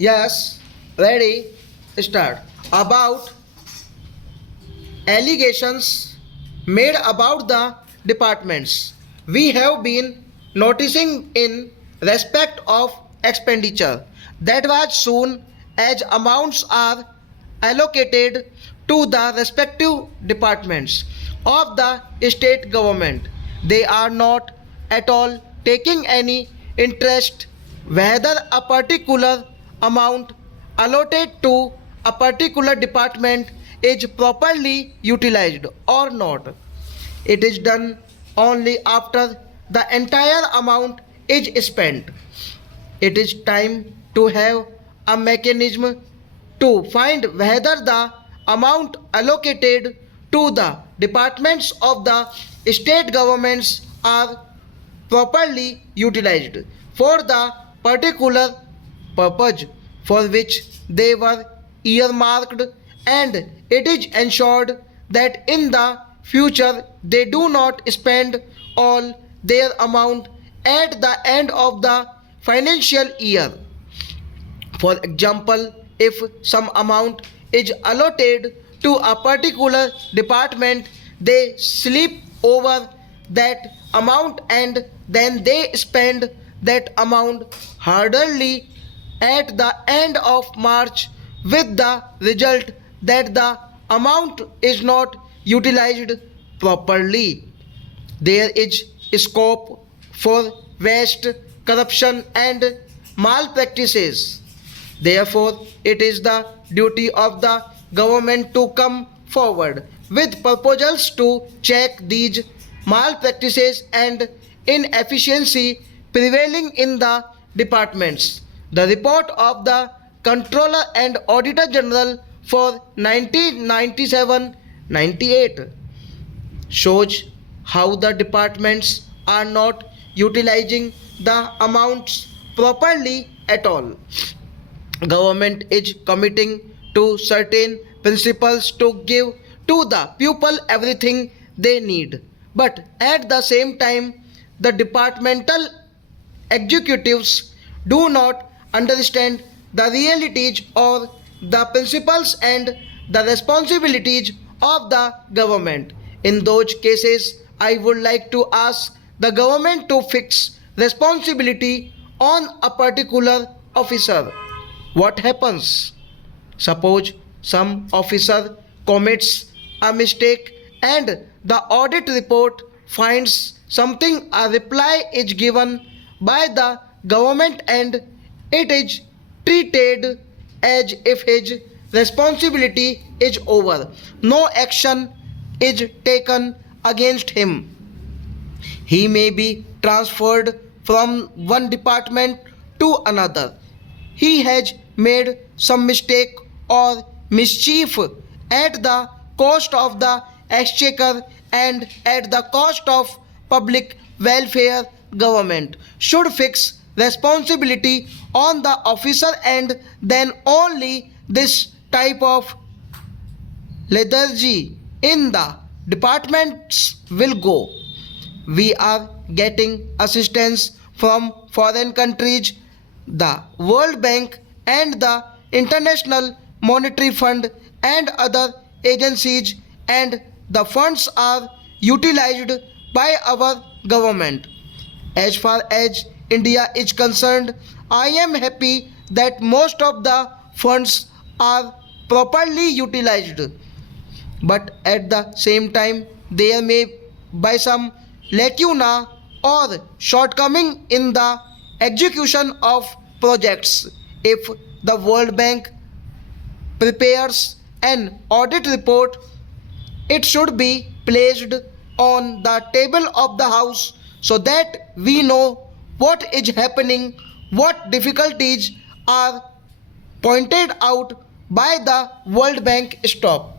Yes, ready, start. About allegations made about the departments. We have been noticing in respect of expenditure that was soon as amounts are allocated to the respective departments of the state government. They are not at all taking any interest whether a particular amount allotted to a particular department is properly utilized or not. It is done only after the entire amount is spent. It is time to have a mechanism to find whether the amount allocated to the departments of the state governments are properly utilized for the particular purpose for which they were earmarked, and it is ensured that in the future they do not spend all their amount at the end of the financial year. For example, if some amount is allotted to a particular department, they sleep over that amount and then they spend that amount hardly at the end of March, with the result that the amount is not utilized properly. There is scope for waste, corruption, and malpractices. Therefore, it is the duty of the government to come forward with proposals to check these malpractices and inefficiency prevailing in the departments. The report of the Controller and Auditor General for 1997-98 shows how the departments are not utilizing the amounts properly at all. Government is committing to certain principles to give to the pupil everything they need, but at the same time the departmental executives do not understand the realities or the principles and the responsibilities of the government. In those cases, I would like to ask the government to fix responsibility on a particular officer. What happens? Suppose some officer commits a mistake and the audit report finds something, a reply is given by the government and it is treated as if his responsibility is over. No action is taken against him. He may be transferred from one department to another. He has made some mistake or mischief at the cost of the exchequer and at the cost of public welfare. Government should fix responsibility on the officer and then only this type of lethargy in the departments will go. We are getting assistance from foreign countries, the World Bank and the International Monetary Fund and other agencies, and the funds are utilized by our government. As far as India is concerned, I am happy that most of the funds are properly utilized, but at the same time there may be some lacuna or shortcoming in the execution of projects. If the World Bank prepares an audit report, it should be placed on the table of the house so that we know what is happening, what difficulties are pointed out by the World Bank. Stop.